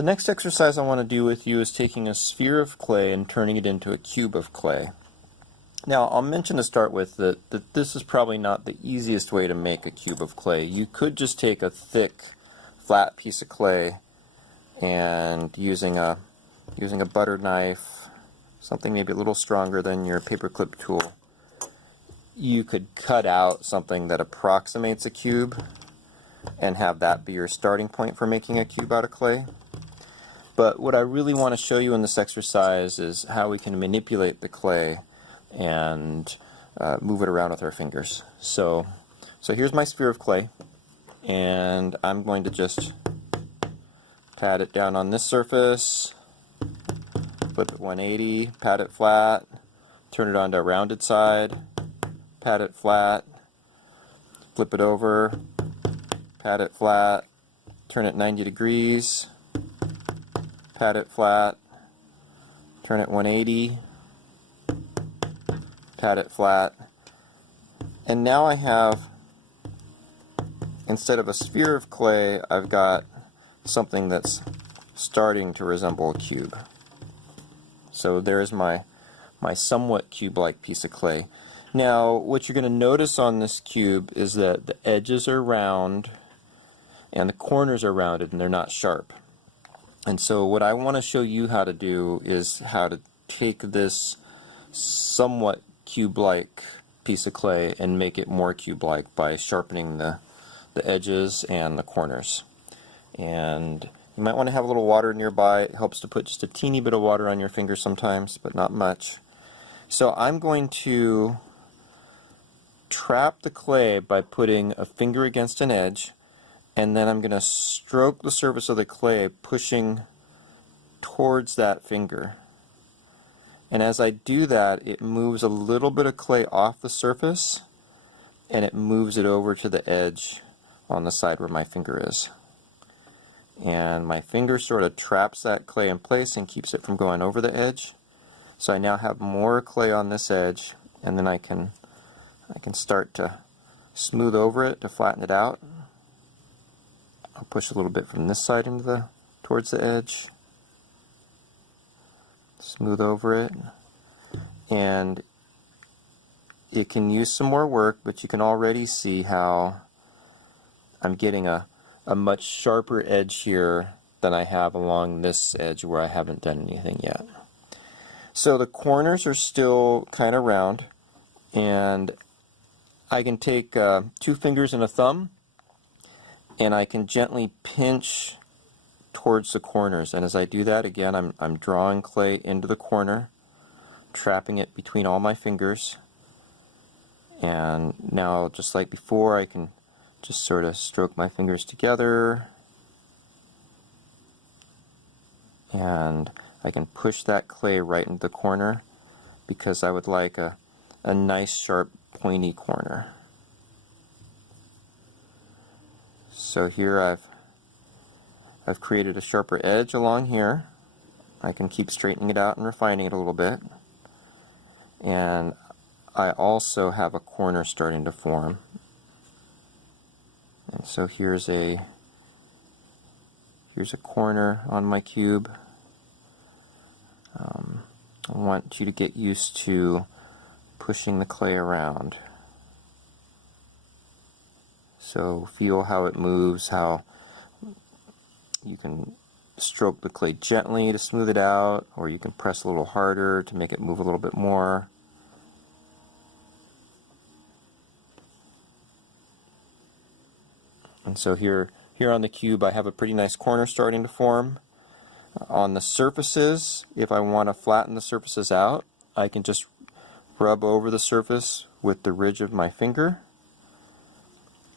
The next exercise I want to do with you is taking a sphere of clay and turning it into a cube of clay. Now, I'll mention to start with that this is probably not the easiest way to make a cube of clay. You could just take a thick, flat piece of clay and using a butter knife, something maybe a little stronger than your paperclip tool, you could cut out something that approximates a cube and have that be your starting point for making a cube out of clay. But what I really want to show you in this exercise is how we can manipulate the clay and move it around with our fingers. So here's my sphere of clay, and I'm going to just pat it down on this surface, flip it 180, pat it flat, turn it onto a rounded side, pat it flat, flip it over, pat it flat, turn it 90 degrees, pat it flat, turn it 180, pat it flat, and now I have, instead of a sphere of clay, I've got something that's starting to resemble a cube. So there's my somewhat cube-like piece of clay. Now, what you're going to notice on this cube is that the edges are round and the corners are rounded and they're not sharp. And so what I want to show you how to do is how to take this somewhat cube-like piece of clay and make it more cube-like by sharpening the edges and the corners. And you might want to have a little water nearby. It helps to put just a teeny bit of water on your finger sometimes, but not much. So I'm going to trap the clay by putting a finger against an edge, and then I'm going to stroke the surface of the clay, pushing towards that finger. And as I do that, it moves a little bit of clay off the surface, and it moves it over to the edge on the side where my finger is. And my finger sort of traps that clay in place and keeps it from going over the edge. So I now have more clay on this edge, and then I can start to smooth over it to flatten it out. I'll push a little bit from this side towards the edge, smooth over it, and it can use some more work, but you can already see how I'm getting a much sharper edge here than I have along this edge where I haven't done anything yet. So the corners are still kind of round, and I can take 2 fingers and a thumb, and I can gently pinch towards the corners. And as I do that, again, I'm drawing clay into the corner, trapping it between all my fingers. And now, just like before, I can just sort of stroke my fingers together, and I can push that clay right into the corner because I would like a nice sharp pointy corner. So here I've created a sharper edge along here. I can keep straightening it out and refining it a little bit, and I also have a corner starting to form. And so here's a corner on my cube. I want you to get used to pushing the clay around. So feel how it moves, how you can stroke the clay gently to smooth it out, or you can press a little harder to make it move a little bit more. And so here on the cube I have a pretty nice corner starting to form. On the surfaces, if I want to flatten the surfaces out, I can just rub over the surface with the ridge of my finger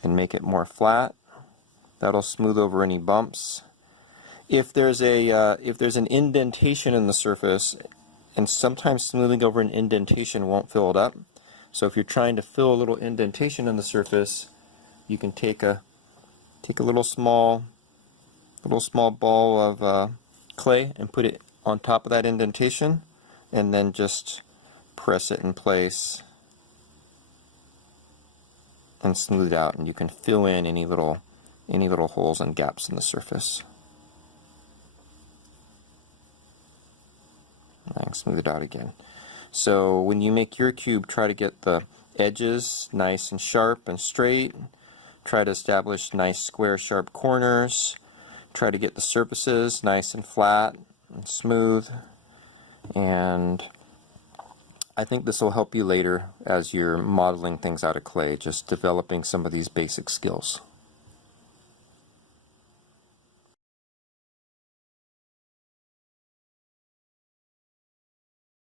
and make it more flat. That'll smooth over any bumps. If there's an indentation in the surface, and sometimes smoothing over an indentation won't fill it up, so if you're trying to fill a little indentation in the surface, you can take a little small ball of clay and put it on top of that indentation, and then just press it in place and smooth it out, and you can fill in any little holes and gaps in the surface. smooth it out again. So when you make your cube, try to get the edges nice and sharp and straight. Try to establish nice square sharp corners. Try to get the surfaces nice and flat and smooth. And I think this will help you later as you're modeling things out of clay, just developing some of these basic skills.